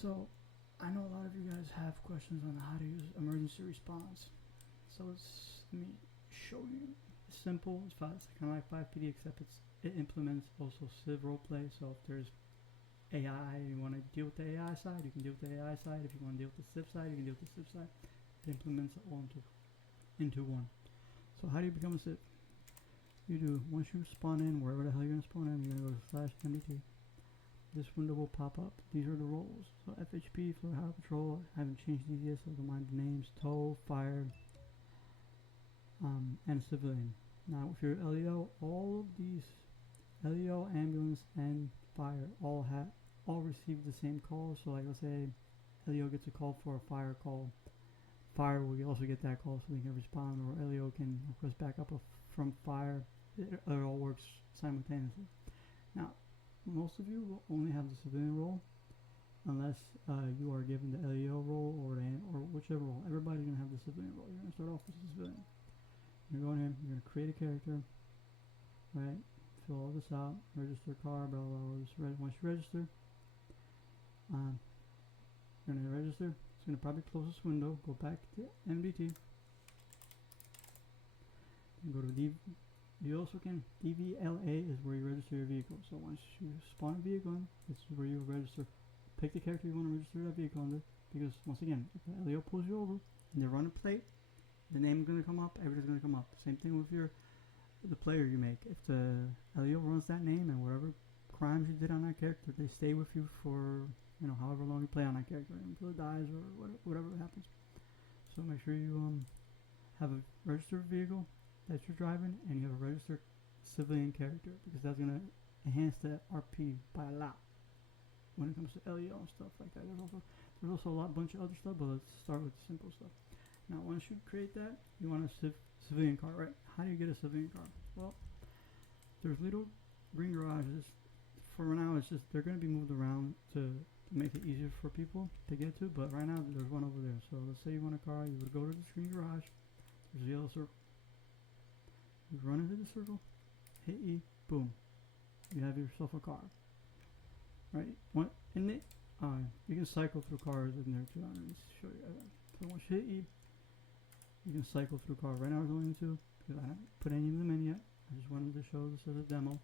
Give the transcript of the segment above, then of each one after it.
So, I know a lot of you guys have questions on how to use emergency response. So let me show you. It's simple. It's kind of like 5PD, except it implements also Civ roleplay. So if there's AI, you want to deal with the AI side, you can deal with the AI side. If you want to deal with the Civ side, you can deal with the Civ side. It implements it all into one. So how do you become a Civ? You do, once you spawn in, wherever the hell you're going to spawn in, you're going to go to /MDT. This window will pop up. These are the roles. So FHP, Fluid Highway Patrol. I haven't changed these yet, so don't mind the names. Tow, Fire, and Civilian. Now, if you're LEO, all of these LEO, Ambulance, and Fire all receive the same call. So, like, let's say LEO gets a call for a fire call. Fire will also get that call, so they can respond, or LEO can request backup from Fire. It all works simultaneously. Now, most of you will only have the civilian role, unless you are given the LEO role or whichever role. Everybody's gonna have the civilian role. You're gonna start off with the civilian. You're going in. You're gonna create a character, right? Fill all this out. Register car. Blah blah blah. Once you register, you're gonna register. It's gonna probably close this window. Go back to MDT. And go to DV. You also can, DVLA is where you register your vehicle. So once you spawn a vehicle in, this is where you register. Pick the character you want to register that vehicle under, because once again, if the LEO pulls you over and they run a plate, the name is going to come up, everything's going to come up. Same thing with the player you make. If the LEO runs that name and whatever crimes you did on that character, they stay with you for, however long you play on that character, until it dies or whatever happens. So make sure you have a registered vehicle that you're driving, and you have a registered civilian character, because that's going to enhance the RP by a lot when it comes to LEO and stuff like that. There's also a bunch of other stuff, but let's start with the simple stuff. Now, once you create that, you want a civilian car, right? How do you get a civilian car? Well, there's little green garages. For now, it's just they're going to be moved around to make it easier for people to get to, but right now there's one over there. So let's say you want a car, you would go to the green garage. There's a yellow circle. You run into the circle, hit E, boom. You have yourself a car. Right? You can cycle through cars in there too. Let me show you. So once you hit E, you can cycle through cars. Right now we're going to, because I haven't put any of them in yet. I just wanted to show this as a demo.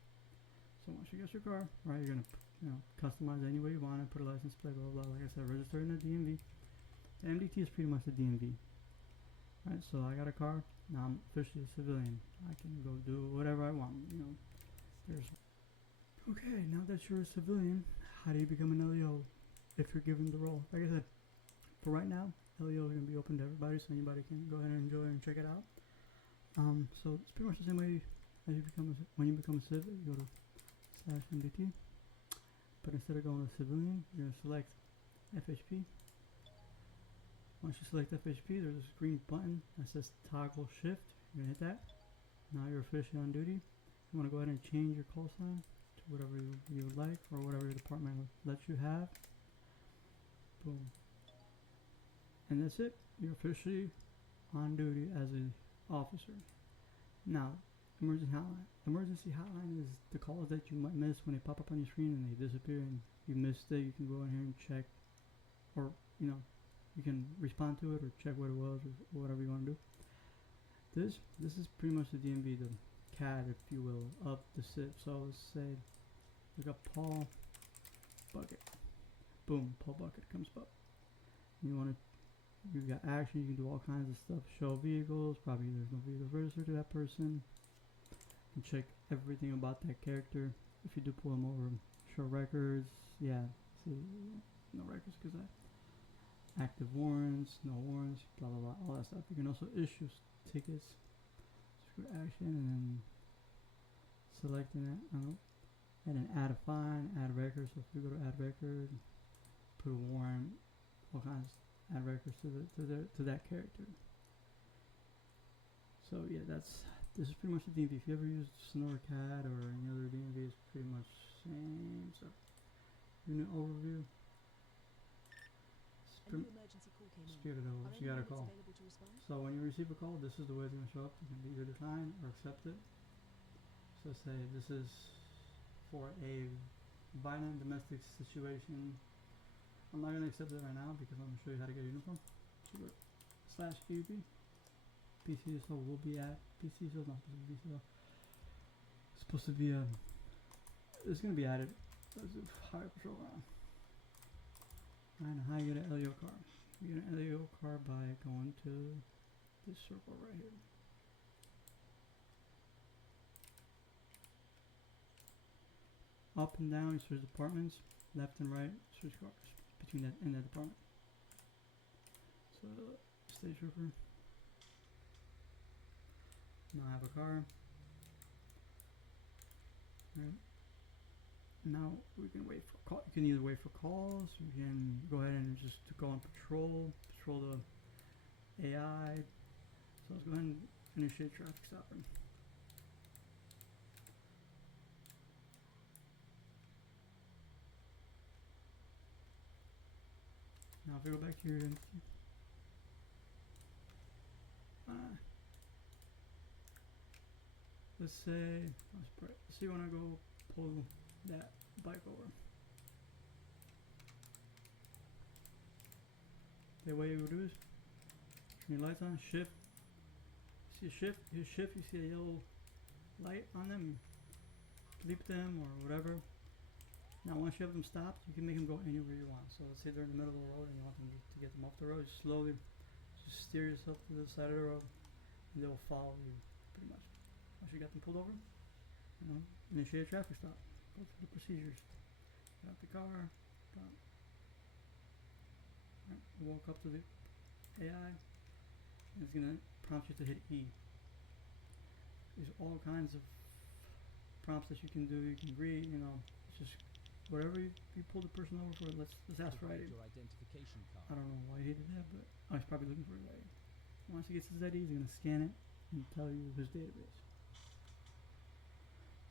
So once you get your car, right, you're gonna customize any way you want it, put a license plate, blah blah blah. Like I said, register in the DMV. The MDT is pretty much the DMV. Right, so I got a car. Now I'm officially a civilian. I can go do whatever I want. Okay, now that you're a civilian, how do you become an LEO if you're given the role? Like I said, for right now, LEO is going to be open to everybody, so anybody can go ahead and enjoy and check it out. So it's pretty much the same way as when you become a civ. You go to /MDT, but instead of going to civilian, you're going to select FHP. Once you select FHP, there's this green button that says toggle shift. You're going to hit that. Now you're officially on duty. You want to go ahead and change your call sign to whatever you would like, or whatever your department lets you have. Boom. And that's it. You're officially on duty as an officer. Now, emergency hotline is the calls that you might miss when they pop up on your screen and they disappear and you missed it. You can go in here and check, or you can respond to it or check what it was or whatever you want to do. This is pretty much the DMV, the CAD, if you will, of the SIP. So let's say look up Paul Bucket. Boom, Paul Bucket comes up. You've got action, you can do all kinds of stuff. Show vehicles, probably there's no vehicles registered to that person. And check everything about that character. If you do pull them over, show records, yeah, see, no records because active warrants, no warrants, blah blah blah, all that stuff. You can also issue tickets through action, and then selecting it, and then add a fine, add a record. So if you go to add record, put a warrant, all kinds, add records to that character. So yeah, this is pretty much the DMV. If you ever used SnoreCAD or any other DMV, it's pretty much same stuff. Unit overview. Spirit of what you got a call. So when you receive a call, this is the way it's going to show up. You can either decline or accept it. So say this is for a violent domestic situation, I'm not gonna accept it right now because I'm gonna show you how to get a uniform. So go slash AUP. PCSO will be at PCSO, not supposed to be PCSO. It's supposed to be it's gonna be added. Let's do higher patrol round. And how you get an LEO car? You get an LEO car by going to this circle right here. Up and down, you switch departments. Left and right, switch cars between that and that department. So, stage trooper. Now I have a car. Right. Now we can wait for call. You can either wait for calls. You can go ahead and just go on patrol the AI. So let's go ahead and initiate traffic stopping. Now if we go back here and let's say you want to go pull that bike over. The way you would do is turn your lights on, shift. See a shift, you shift, you see a yellow light on them, leap them or whatever. Now once you have them stopped, you can make them go anywhere you want. So let's say they're in the middle of the road and you want them to get them off the road, just slowly just steer yourself to the side of the road and they'll follow you pretty much. Once you got them pulled over, you know, initiate a traffic stop. Go through the procedures. Get out the car, stop. Right, walk up to the AI and it's gonna prompt you to hit E. There's all kinds of prompts that you can do. You can read, you know, it's just whatever you pull the person over for. Let's ask for ID. Your identification card. I don't know why he did that, but he's probably looking for his ID. Once he gets his ID, he's gonna scan it and tell you his database.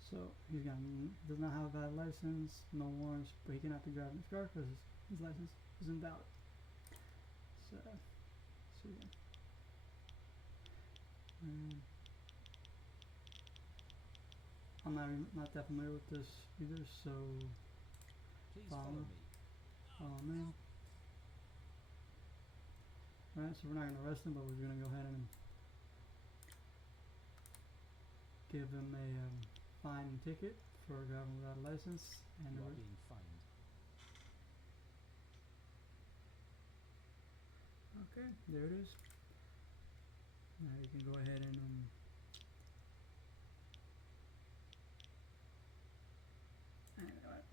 So does not have a valid license, no warrants, but he cannot be driving his car because his license is invalid. So yeah. I'm not that familiar with this either, so please follow me. Oh man. Alright, so we're not gonna arrest him, but we're gonna go ahead and give him a fine and ticket for driving without a license, and you are being fined. Okay, there it is. Now you can go ahead and you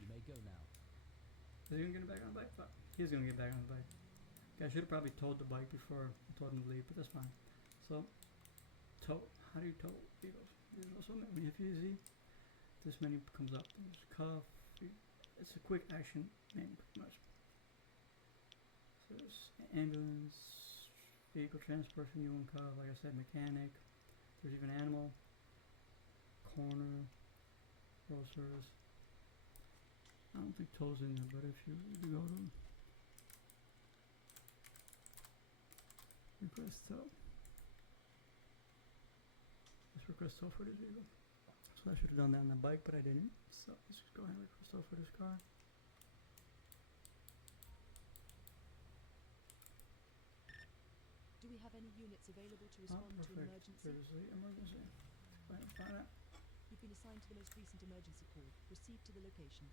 may go now. Is he gonna get back on the bike? Fuck. He's gonna get back on the bike. Okay, I should have probably towed the bike before I told him to leave, but that's fine. So, tow. How do you tow vehicles? There's also, when you hit easy, this menu comes up. There's cuff. It's a quick action menu, pretty much. So there's ambulance, vehicle transport from you and cuff, like I said, mechanic. There's even animal, corner, road service. I don't think tow's in there, but if you go to request tow. Let's request tow for this vehicle. So I should have done that on the bike, but I didn't. So let's just go ahead and request tow for this car. Do we have any units available to respond to an emergency? Seriously, emergency. Let's go ahead and find it. You've been assigned to the most recent emergency call. Proceed to the location.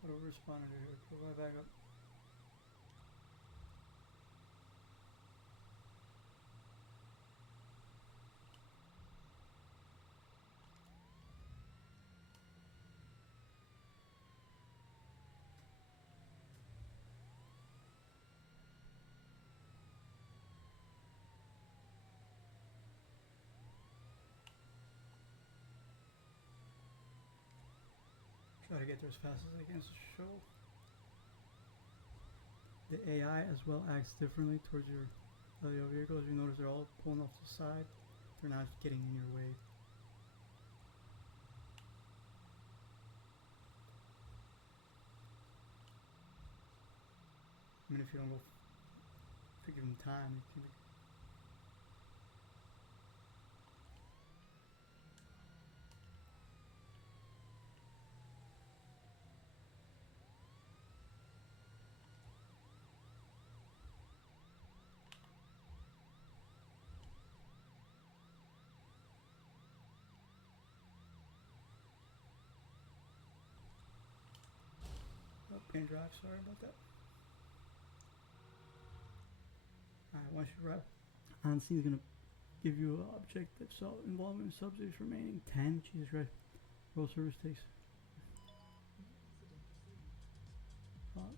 What do we respond to here? Put right back up. Try to get there as fast as I can to show. The AI as well acts differently towards your LEO vehicles. You notice they're all pulling off the side. They're not getting in your way. I mean, if you don't go, if you give them time, it can be. brain drive, sorry about that. Alright, once you arrive on scene, is gonna give you an objective involvement subjects remaining 10. Jesus Christ. Roll service takes.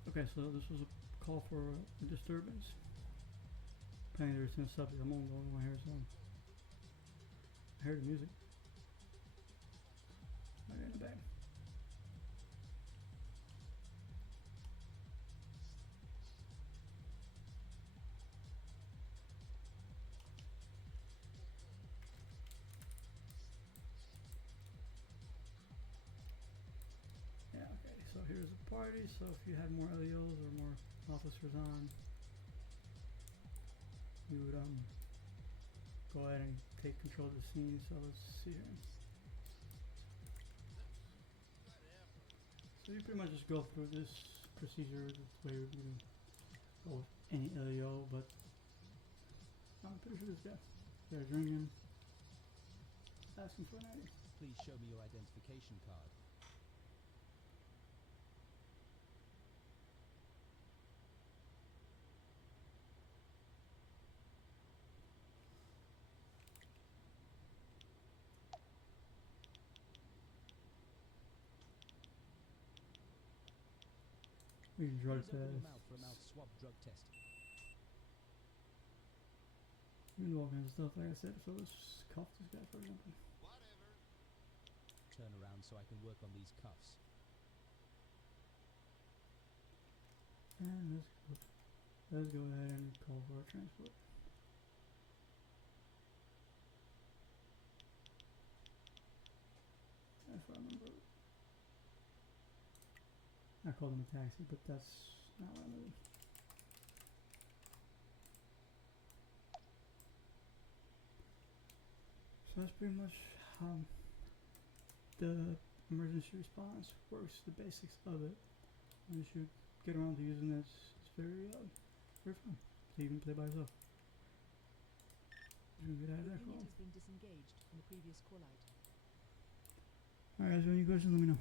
Okay, so this was a call for a disturbance. Apparently there's no subject. I'm only going my hair on. I heard the music. Right in the back. Yeah, okay, so here's a party. So if you had more LEOs or more officers on, you would go ahead and take control of the scene. So let's see here. So you pretty much just go through this procedure the way you go with any LEO, but I'm pretty sure this guy. They're drinking, asking for an ID. Please show me your identification card. We can drug Please open your test. mouth for a mouth swab drug test. You can do all kinds of stuff, like I said. So let's cuff this guy, for example. Turn around so I can work on these cuffs. And let's go ahead and call for a transport. If I remember. I called him a taxi, but that's not what I mean. So that's pretty much how the emergency response works, the basics of it. Once you get around to using it, it's very fun. So you can play by yourself. You can get out of Your that call. unit has been disengaged from the previous call out. Alright guys, if you have any questions, let me know.